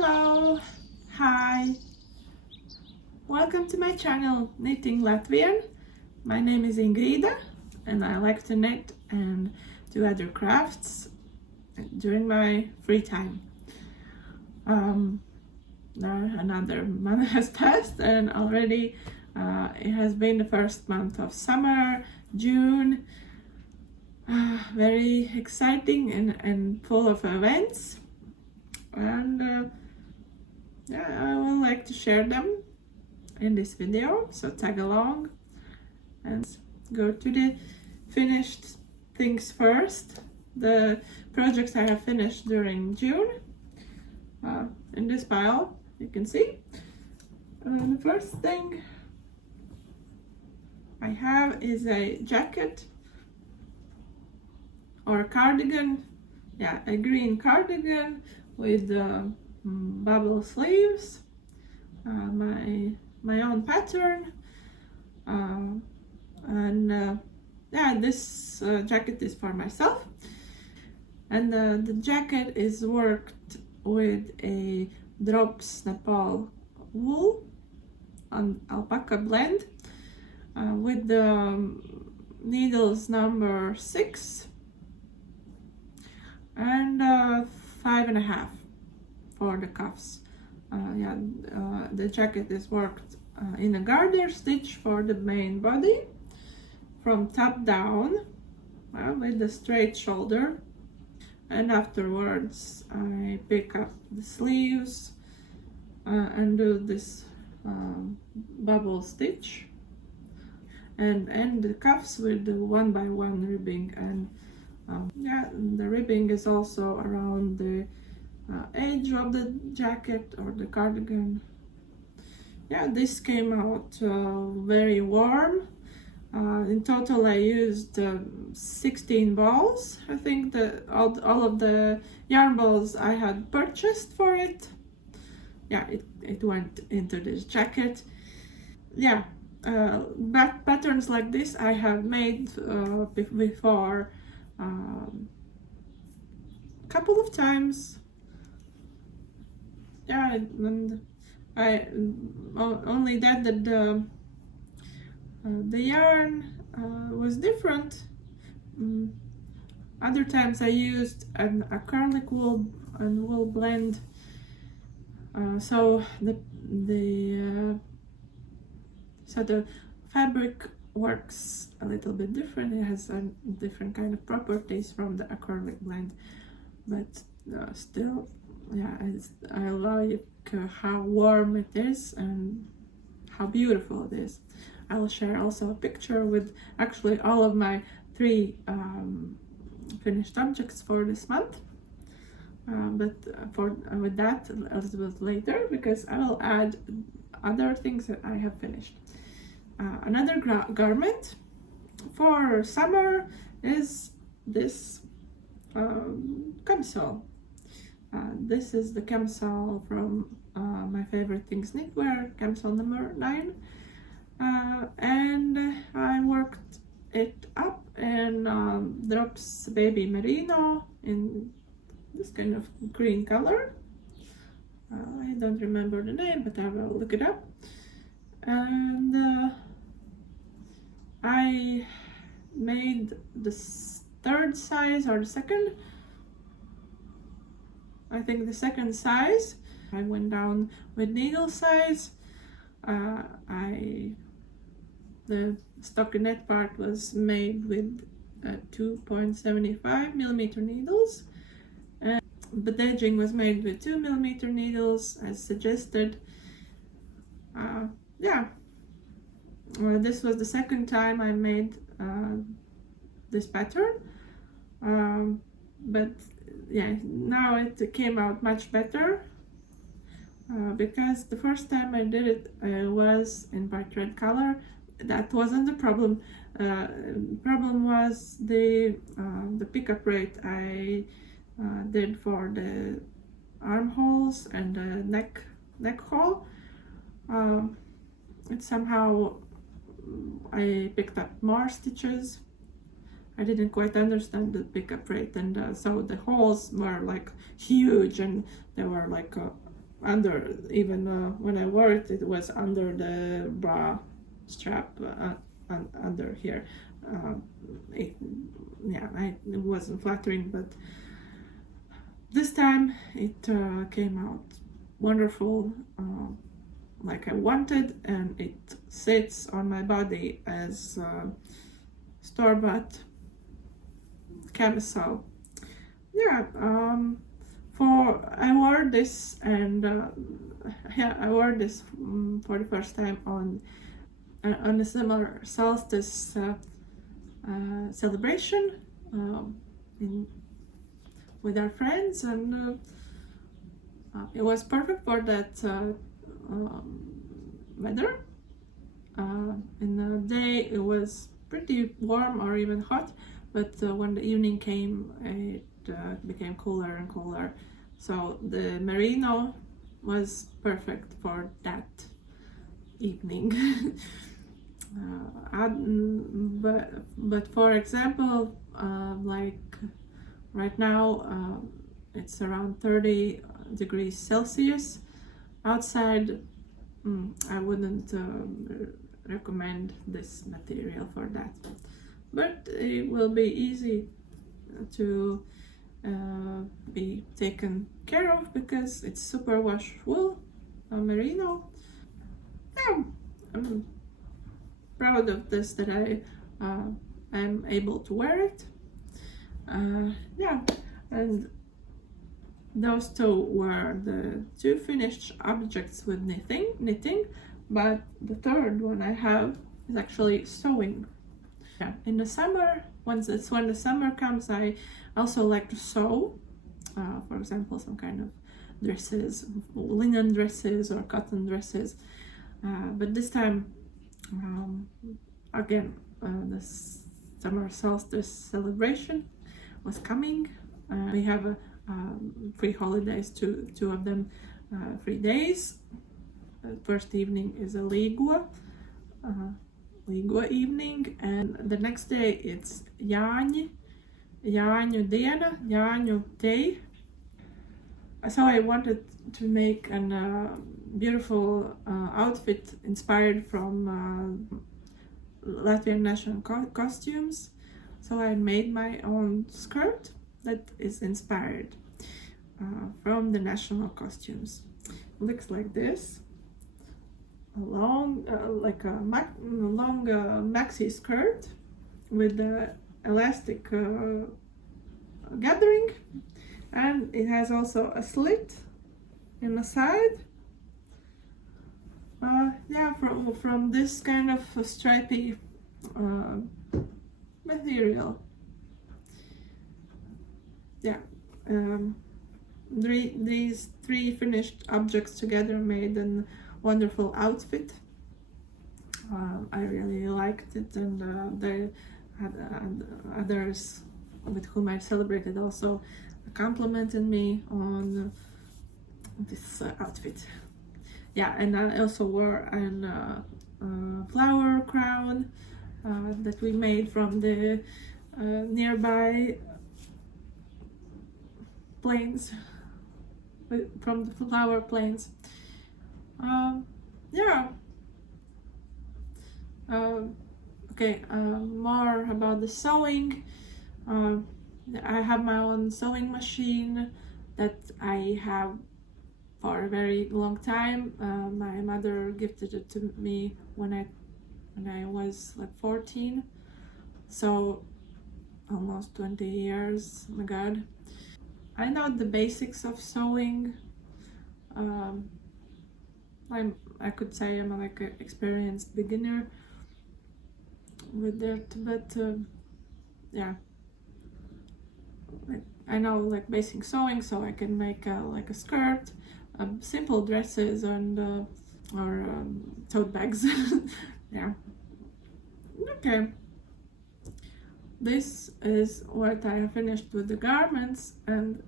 Hello, hi, welcome to my channel Knitting Latvian. My name is Ingrīda and I like to knit and do other crafts during my free time. Now another month has passed and already it has been the first month of summer, June. Very exciting and full of events, and I would like to share them in this video, so tag along and go to the finished things first. The projects I have finished during June in this pile, you can see. The first thing I have is a jacket or cardigan, a green cardigan with bubble sleeves, my own pattern, and this jacket is for myself, and the jacket is worked with a drops Nepal wool on alpaca blend with the needles number 6 and 5.5 for the cuffs. The jacket is worked in a garter stitch for the main body from top down with the straight shoulder, and afterwards I pick up the sleeves and do this bubble stitch and end the cuffs with the 1x1 ribbing, and the ribbing is also around the edge of the jacket or the cardigan. This came out very warm. In total I used 16 balls. I think that all of the yarn balls I had purchased for it, it went into this jacket. Patterns like this I have made before couple of times. And I only that the yarn was different. Other times I used an acrylic wool and wool blend, so the fabric works a little bit different. It has a different kind of properties from the acrylic blend, but still, I like how warm it is and how beautiful it is. I will share also a picture with actually all of my 3 finished objects for this month, but with that a little bit later, because I will add other things that I have finished. Another garment for summer is this camisole. This is the camisole from my favorite things knitwear, camisole number 9, and I worked it up in drops baby merino in this kind of green color. I don't remember the name, but I will look it up. And I made the 3rd size or the 2nd. I think the 2nd size. I went down with needle size. The stockinette part was made with 2.75 millimeter needles, and the edging was made with 2 millimeter needles as suggested. This was the 2nd time I made this pattern, but now it came out much better, because the first time I did it was in bright red color. That wasn't the problem. Problem was the pickup rate I did for the armholes and the neck hole. It somehow I picked up more stitches. I didn't quite understand the pickup rate, and so the holes were like huge, and they were like under, even when I wore it, it was under the bra strap, under here. It wasn't flattering, but this time it came out wonderful, like I wanted, and it sits on my body as store-bought camisole. Yeah, I wore this, and I wore this for the first time on a summer solstice celebration with our friends, and it was perfect for that weather. In the day it was pretty warm or even hot, but when the evening came, it became cooler and cooler. So the merino was perfect for that evening. But for example, like right now, it's around 30 degrees Celsius outside. I wouldn't recommend this material for that, but it will be easy to be taken care of because it's super wash wool, merino. Yeah, I'm proud of this, that I am able to wear it. Yeah, and those two were the two finished objects with knitting, but the third one I have is actually sewing. Yeah, in the summer, when the summer comes, I also like to sew. For example, some kind of dresses, linen dresses or cotton dresses. But this time, again, the summer solstice celebration was coming. We have free holidays, two of them, 3 days. First evening is a Ligua evening, and the next day it's Jāņu diena, Jāņu day. So I wanted to make a beautiful outfit inspired from Latvian national costumes. So I made my own skirt that is inspired from the national costumes. It looks like this. A long, like a long maxi skirt with the elastic gathering, and it has also a slit in the side. Yeah, from this kind of stripy material. Yeah, these three finished objects together made a wonderful outfit. I really liked it, and they had others with whom I celebrated also complimented me on this outfit. Yeah, and I also wore a flower crown that we made from the nearby plains, from the flower plains. Yeah. Okay, more about the sewing. I have my own sewing machine that I have for a very long time. My mother gifted it to me when I was like 14, so almost 20 years. Oh my god. I know the basics of sewing. I could say I'm like an experienced beginner with it, but yeah, I know like basic sewing, so I can make like a skirt, simple dresses, and or tote bags. Yeah. Okay. This is what I have finished with the garments, and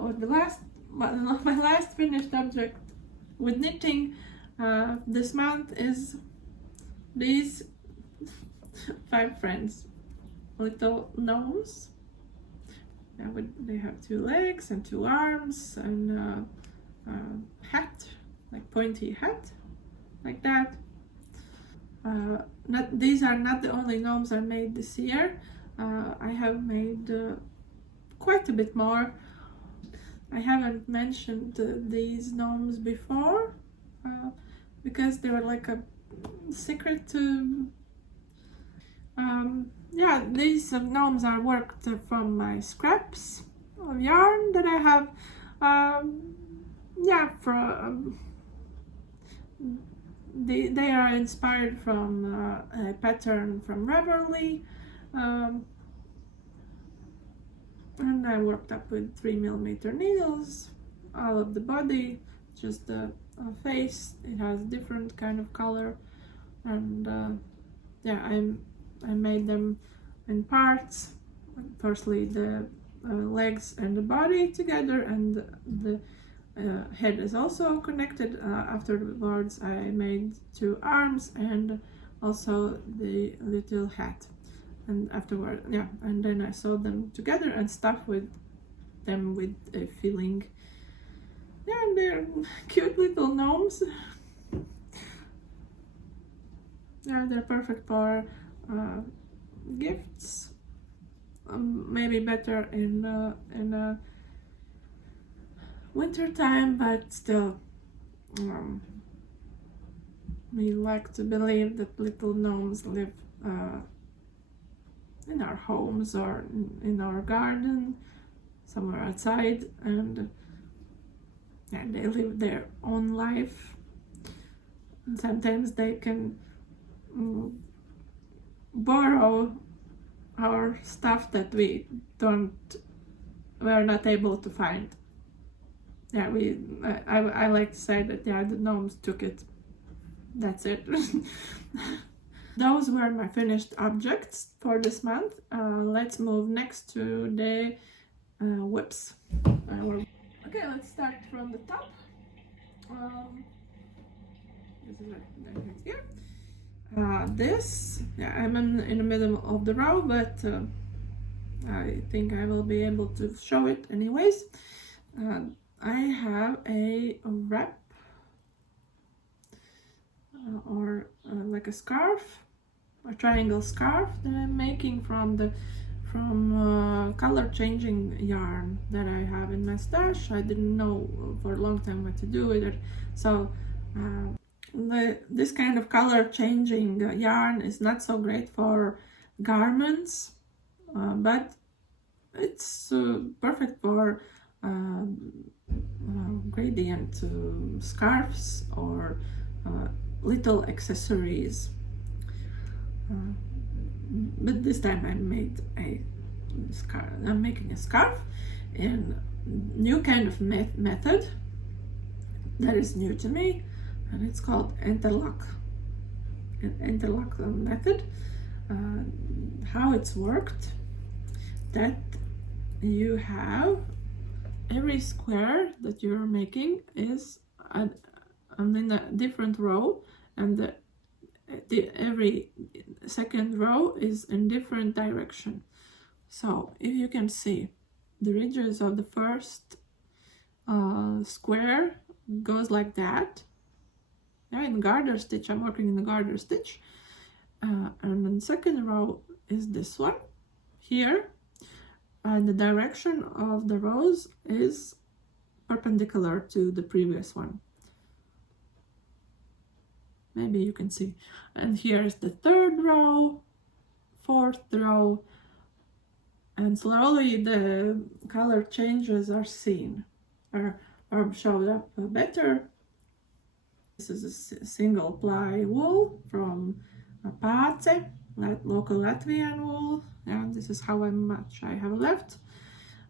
with my last finished object with knitting this month is these 5 friends, little gnomes. They have 2 legs and 2 arms, and hat, like pointy hat, like that. These are not the only gnomes I made this year. I have made quite a bit more. I haven't mentioned these gnomes before because they were like a secret to yeah, these gnomes are worked from my scraps of yarn that I have yeah, from they are inspired from a pattern from Revelry, and I worked up with 3mm needles all of the body, just the face. It has different kind of color, and yeah, I made them in parts. Firstly the legs and the body together, and the head is also connected. Afterwards I made 2 arms and also the little hat, and afterward, yeah, and then I sewed them together and stuffed them with a filling. Yeah, and they're cute little gnomes. Yeah, they're perfect for gifts. Maybe better in winter time, but still, we like to believe that little gnomes live in our homes or in our garden, somewhere outside, and yeah, they live their own life. And sometimes they can borrow our stuff that we're not able to find. Yeah, I like to say that, yeah, the gnomes took it. That's it. Those were my finished objects for this month. Let's move next to the whips. Okay, let's start from the top. This is right here. Yeah, I'm in the middle of the row, but I think I will be able to show it anyways. I have a wrap or like a scarf, a triangle scarf that I'm making from color changing yarn that I have in my stash. I didn't know for a long time what to do with it, so this kind of color changing yarn is not so great for garments, but it's perfect for gradient scarves or little accessories. But this time I'm making a scarf in new kind of method that is new to me, and it's called interlock method. How it's worked, that you have every square that you're making is in a different row, and every second row is in different direction. So if you can see, the ridges of the first square goes like that. Yeah, in garter stitch, I'm working in the garter stitch, and then the second row is this one here, and the direction of the rows is perpendicular to the previous one. Maybe you can see. And here's the third row, fourth row, and slowly the color changes are seen, or showed up better. This is a single ply wool from Pace, local Latvian wool, and this is how much I have left.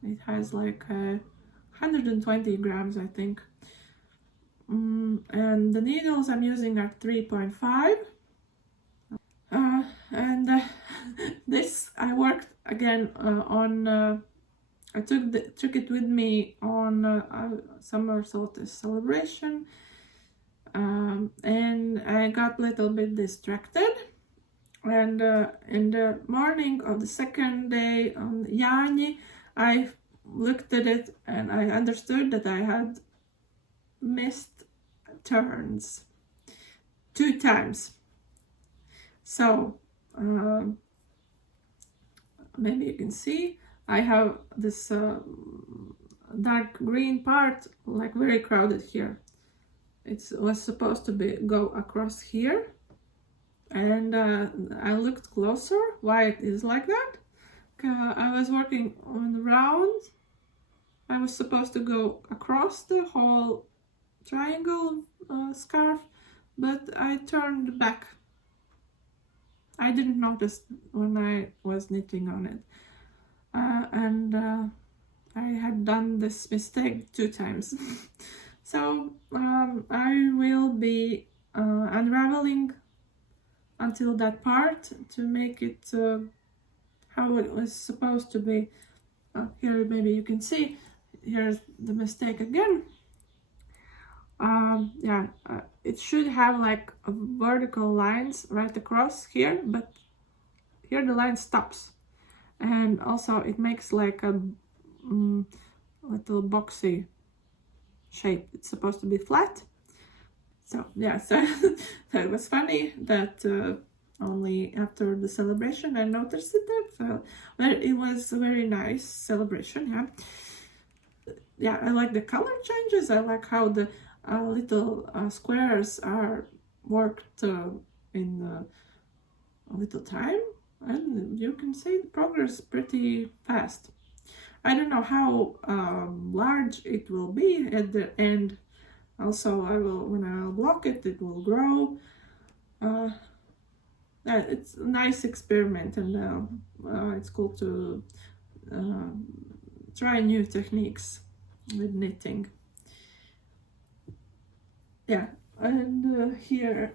It has like 120 grams, I think. And the needles I'm using are 3.5. This I worked again on. I took it with me on summer solstice celebration, and I got a little bit distracted. And in the morning of the second day on Yani, I looked at it and I understood that I had missed turns 2 times. So maybe you can see I have this dark green part like very crowded here. It was supposed to go across here, and I looked closer why it is like that. I was working on the round. I was supposed to go across the whole triangle scarf, but I turned back. I didn't notice when I was knitting on it, and I had done this mistake 2 times. So I will be unraveling until that part to make it how it was supposed to be. Here maybe you can see, here's the mistake again. It should have like vertical lines right across here, but here the line stops, and also it makes like a little boxy shape. It's supposed to be flat. So yeah, so it was funny that only after the celebration I noticed it. So it was a very nice celebration. Yeah, I like the color changes. I like how the little squares are worked in a little time, and you can see the progress pretty fast. I don't know how large it will be at the end. Also, when I'll block it, it will grow. It's a nice experiment, and it's cool to try new techniques with knitting. Yeah, and here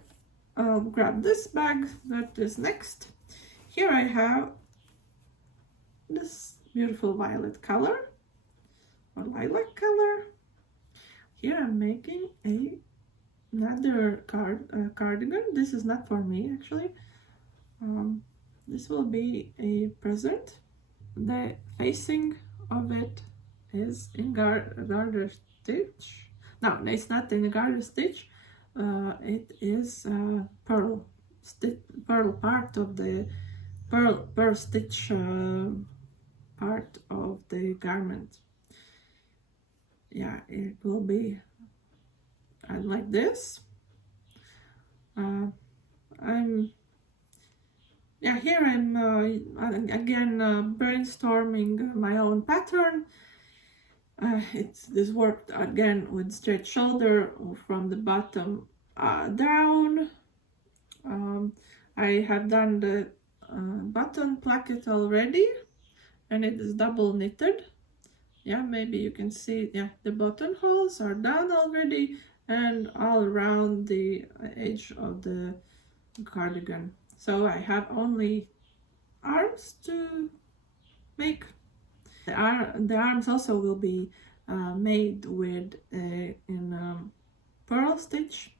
I'll grab this bag that is next. Here I have this beautiful violet color or lilac color. Here I'm making another cardigan. This is not for me actually. This will be a present. The facing of it is in garter stitch. No, it's not in the garter stitch. It is pearl part of the pearl stitch part of the garment. Yeah, it will be like this. Here I'm again brainstorming my own pattern. This worked again with straight shoulder from the bottom down. I have done the button placket already, and it is double knitted. Yeah, maybe you can see, yeah, the buttonholes are done already, and all around the edge of the cardigan. So I have only arms to make. The arms also will be made with in pearl stitch,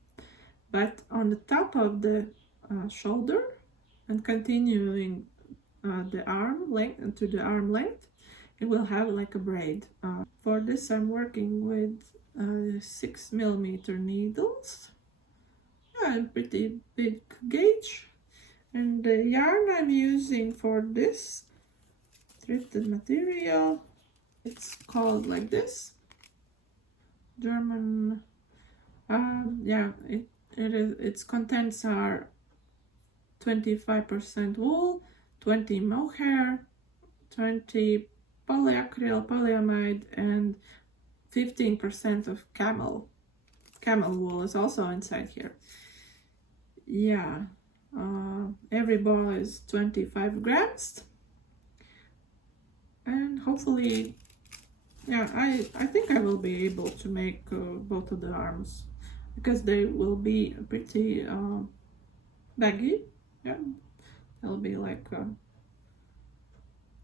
but on the top of the shoulder and continuing the arm length to the arm length, it will have like a braid. For this I'm working with 6mm needles. Yeah, pretty big gauge. And the yarn I'm using for this thrifted material, it's called like this, German. Its contents are 25% wool, 20 mohair, 20 polyacryl, polyamide, and 15% of camel wool is also inside here. Yeah, every ball is 25 grams, and hopefully, yeah, I think I will be able to make both of the arms, because they will be pretty baggy. Yeah, they'll be like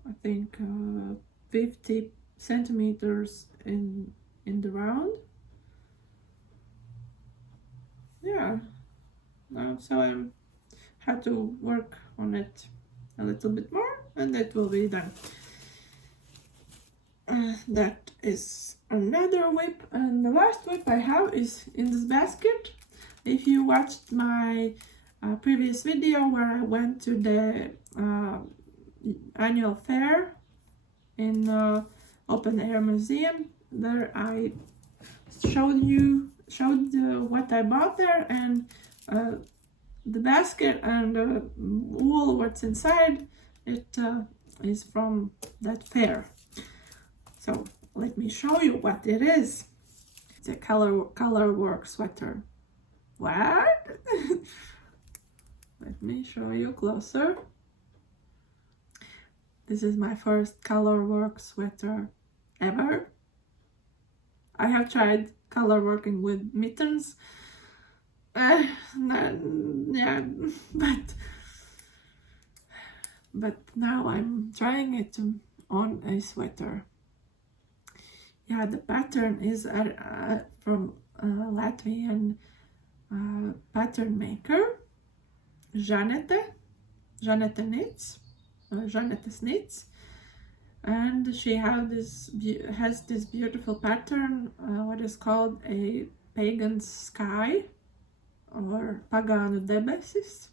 I think 50 centimeters in the round. Yeah, so I have to work on it a little bit more, and it will be done. That is another whip, and the last whip I have is in this basket. If you watched my previous video where I went to the annual fair in open air museum, there I showed what I bought there, and the basket and the wool, what's inside it, is from that fair. So let me show you what it is. It's a color work sweater. What? Let me show you closer. This is my first color work sweater ever. I have tried color working with mittens. Yeah, but now I'm trying it on a sweater. Yeah, the pattern is from Latvian pattern maker Zanateknits, and she has this beautiful pattern, what is called a Pagan sky, or Pagānu debesses,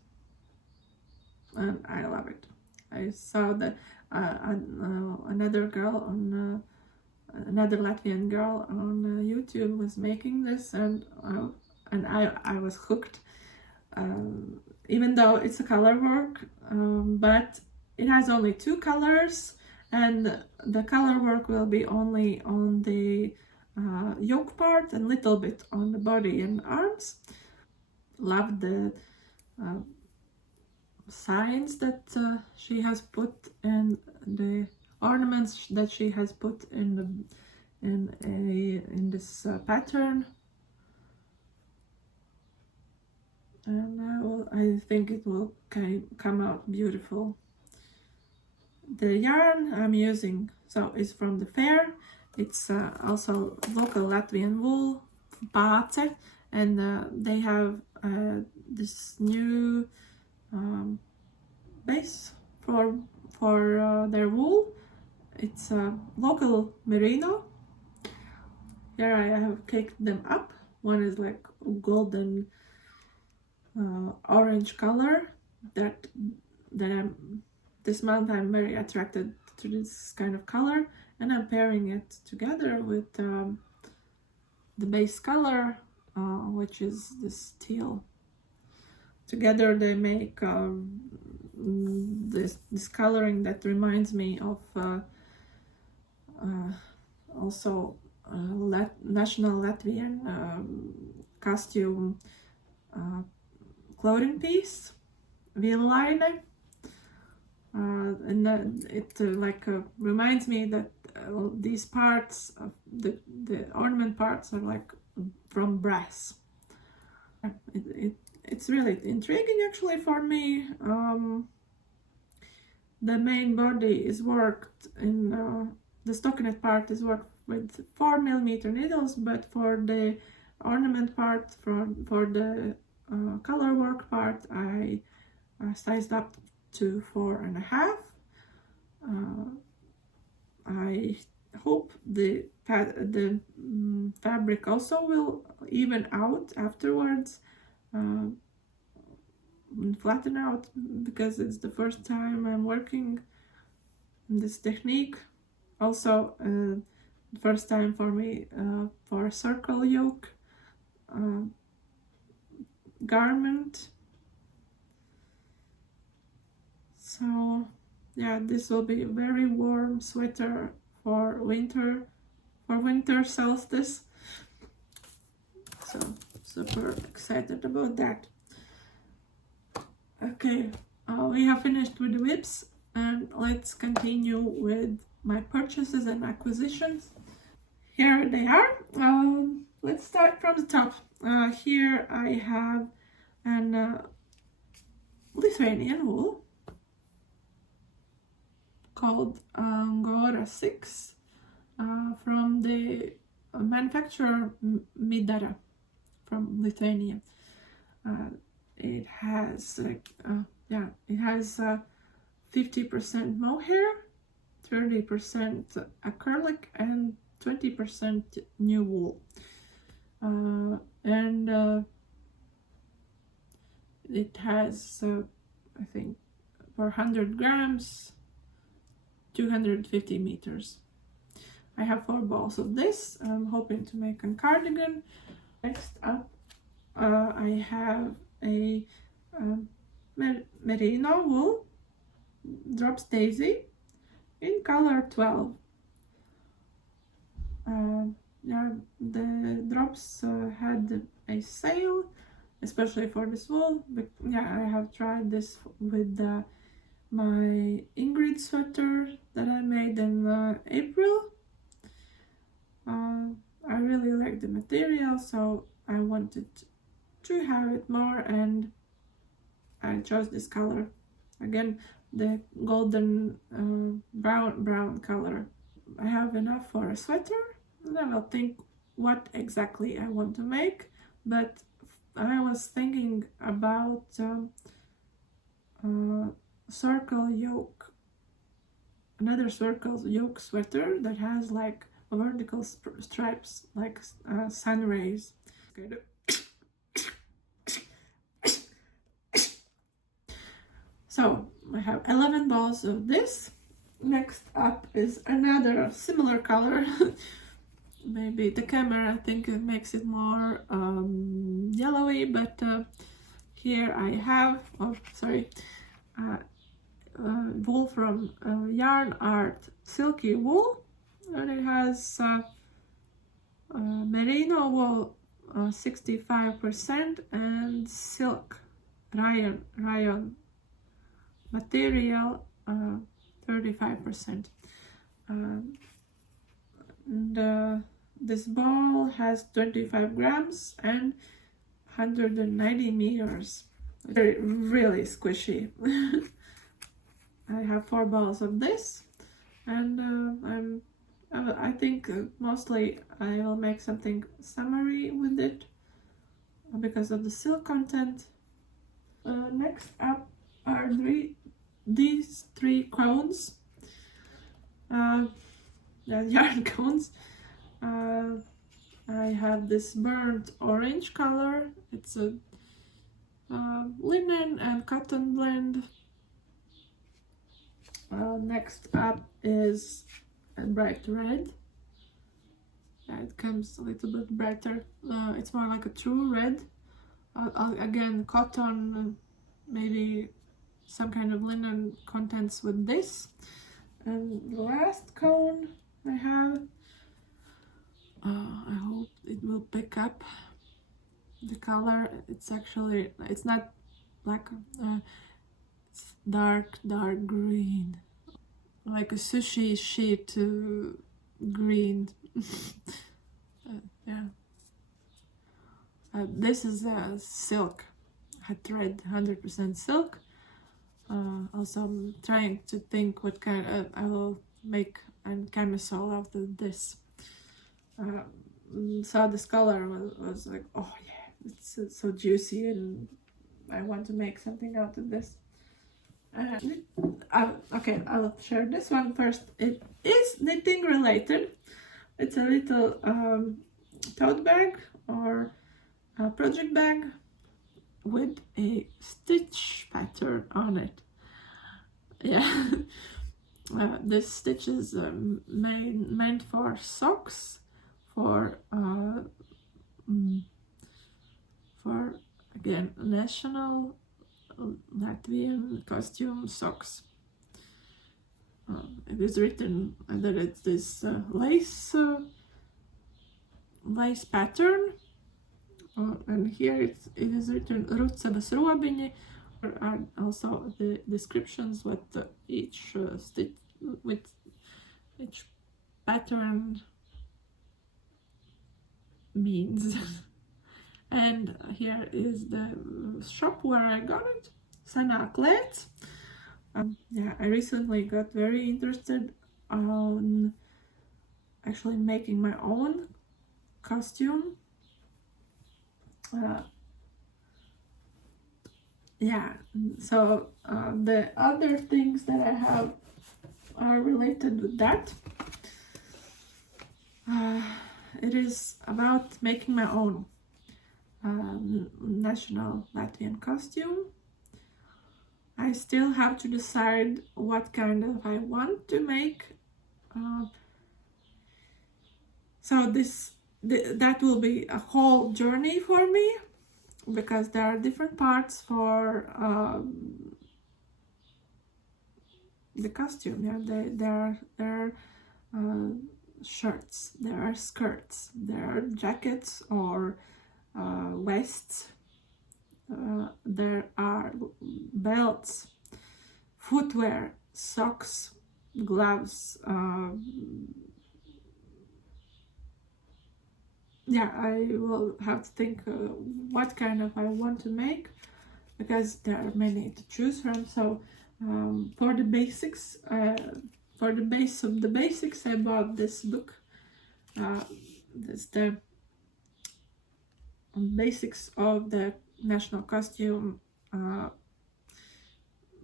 and I love it. I saw that another Latvian girl on YouTube was making this, and I was hooked. Even though it's a color work, but it has only 2 colors, and the color work will be only on the yoke part and little bit on the body and arms. Love the signs that she has put, and the ornaments that she has put in this pattern. And I think it will come out beautiful. The yarn I'm using is from the fair. It's also local Latvian wool, Pāce, and they have this new base for their wool. It's local merino. Here I have caked them up. One is like golden orange color that this month I'm very attracted to this kind of color, and I'm pairing it together with the base color, which is this teal. Together they make this coloring that reminds me of also national Latvian costume clothing piece, villaine, and it reminds me that these parts of the ornament parts are like from brass. It's really intriguing actually for me. The main body is worked in the stockinette part is worked with 4mm needles, but for the ornament part, for the color work part, I sized up to 4.5. I hope the fabric also will even out afterwards, flatten out, because it's the first time I'm working in this technique. Also, first time for me for a circle yoke garment. So yeah, this will be a very warm sweater for winter solstice. So super excited about that. Okay, we have finished with the whips, and let's continue with my purchases and acquisitions. Here they are. Let's start from the top. Here I have an Lithuanian wool called Angora 6 from the manufacturer Midara from Lithuania. It has it has 50% mohair, 30% acrylic, and 20% new wool. And it has, I think, for 100 grams, 250 meters. I have 4 balls of this. I'm hoping to make a cardigan. Next up, I have a merino wool drops daisy in color 12. Yeah, the drops had a sale, especially for this wool. But yeah, I have tried this with my Ingrid sweater that I made in April. I really like the material, so I wanted to have it more, and I chose this color. Again, the golden brown color. I have enough for a sweater, and I will think what exactly I want to make, but I was thinking about circle yoke, another circle yoke sweater that has like vertical stripes, like sun rays. Okay. So I have 11 balls of this. Next up is another similar color. Maybe the camera, I think, it makes it more yellowy, but here I have, wool from Yarn Art Silky Wool, and it has merino wool 65% and silk rayon material 35%. And this ball has 25 grams and 190 meters. They're really squishy. I have 4 balls of this, and I think mostly I will make something summery with it because of the silk content. Next up are these 3 cones, yarn cones. I have this burnt orange color. It's a linen and cotton blend. Next up is a bright red. It comes a little bit brighter. It's more like a true red. Again, cotton, maybe some kind of linen contents with this. And the last cone I have, I hope it will pick up the color. It's not black, it's dark green, like a sushi sheet green. Yeah. This is silk, a thread, 100% silk. Also, I'm trying to think what kind of I will make a camisole out of this. So this color was like, oh yeah, it's so juicy, and I want to make something out of this. Okay, I'll share this one first. It is knitting related. It's a little tote bag or a project bag with a stitch pattern on it. Yeah. This stitch is meant for socks, for again national Latvian costume socks. It is written that it's this lace pattern, and here it is written Rucavas robiņi. Are also the descriptions what each stitch with each pattern means. And here is the shop where I got it, Senā Klēts. Yeah, I recently got very interested on actually making my own costume. Yeah, so the other things that I have are related with that. It is about making my own national Latvian costume. I still have to decide what kind of I want to make. So that will be a whole journey for me, because there are different parts for the costume. Yeah, there are shirts, there are skirts, there are jackets or vests, there are belts, footwear, socks, gloves. Yeah, I will have to think what kind of I want to make, because there are many to choose from. So for the basics, for the base of the basics, I bought this book. This the basics of the national costume,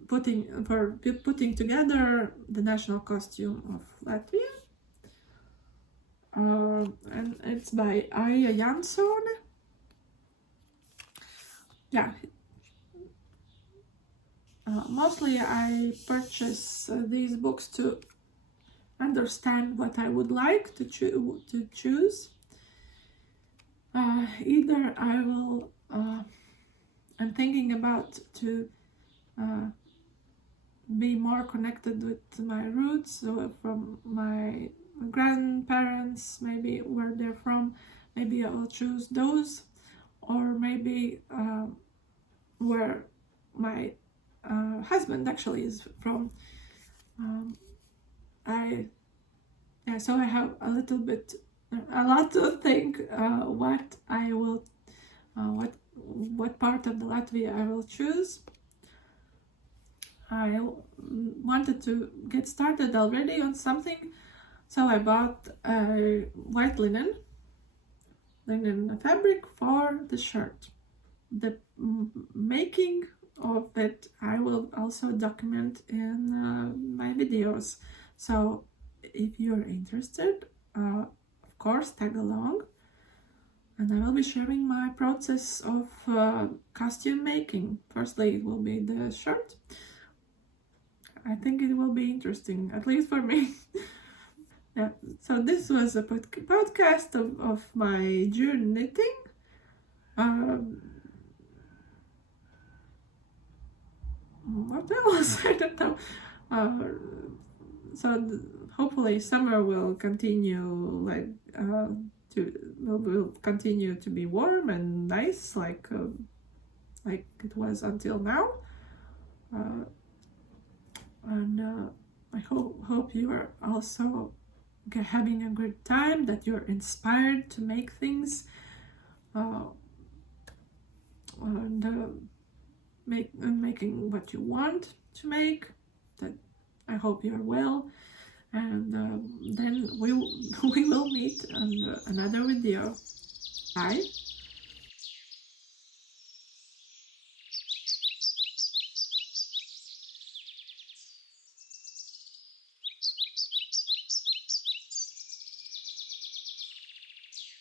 putting together the national costume of Latvia. And it's by Aija Jansone. Yeah. Mostly I purchase these books to understand what I would like to choose. Either I will, I'm thinking about to be more connected with my roots, so from my grandparents, maybe where they're from, maybe I will choose those, or maybe where my husband actually is from. So I have a lot to think what I will, what part of the Latvia I will choose. I wanted to get started already on something, so I bought a white linen fabric for the shirt. The making of it I will also document in my videos. So if you're interested, of course, tag along, and I will be sharing my process of costume making. Firstly, it will be the shirt. I think it will be interesting, at least for me. Yeah. So this was a podcast of my June knitting. What else? I don't know. So hopefully summer will continue, will continue to be warm and nice, like it was until now. And I hope you are also having a good time, that you're inspired to make things, making what you want to make. That I hope you're well, and then we will meet on another video. Bye.